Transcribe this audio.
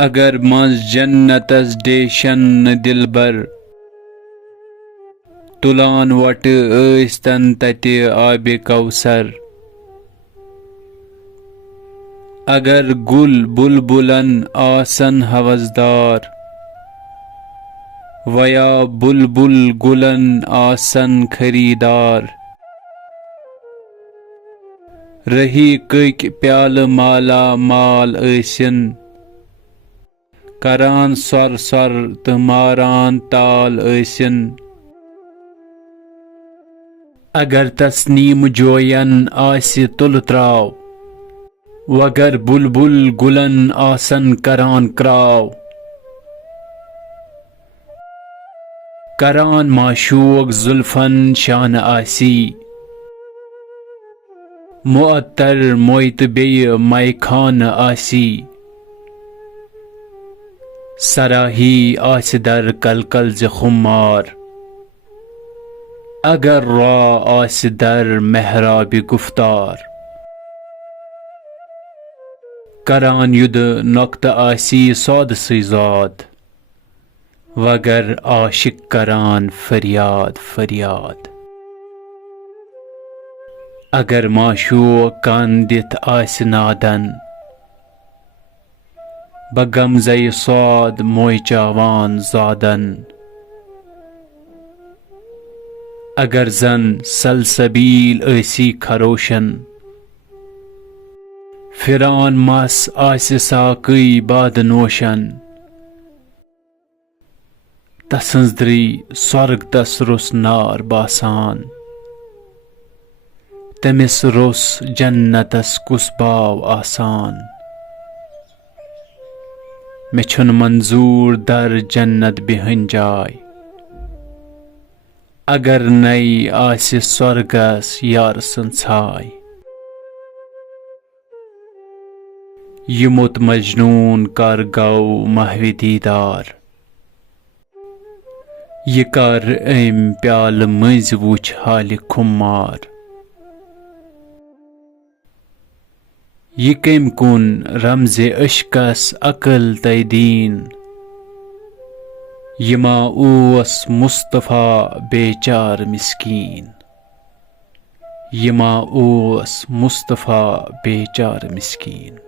अगर मज जन्नतस डेशन दिलबर तुलान वट ऐस्तन तते आबे कौसर अगर गुल बुलबुलन आसन हवसदार वया बुलबुल गुलन आसन खरीदार रही कक प्याल माला माल ऐसिन करान सर सर तो मारान ताल ऐसिन अगर तस्नीम जोयन आसि तुल त्राव वगर बुलबुल गुलन आसन करान क्राव करान माशूक जुल्फन शान आसी मुअत्तर मोइत बेय मायखान आसी सराही आसिदर कलकल ज खुमार अगर रा आसिदर मेहराबी गुफ्तार करान युद नक्त आसी सौद सिजाद वगर आशिक करान फरियाद फरियाद अगर माशूक कान दित आसि नादन बगमज़े सौद मोयचावान ज़ादन अगर जन सलसबील ऐसी खरोशन फिरान मस आसि साक़ी बाद नोशन तसंजद्री स्वर्ग तस रुस नार बासान तमिस रुस जन्नतस कुस बाव आसान मे छुन मंजूर दर जन्नत बिहन जाय अगर नई आसि स्वर्गस यार संसाय युमुत मजनून कर गौ महवी दीदार ये कर अम प्याल मज वुछ हाल खुमार ये कम कुन रमज़े अश्कस अकल तैदीन यमा ओस मुस्तफ़ा बेचार मिस्कीन यमा ओस मुस्तफ़ा बेचार मिस्कीन।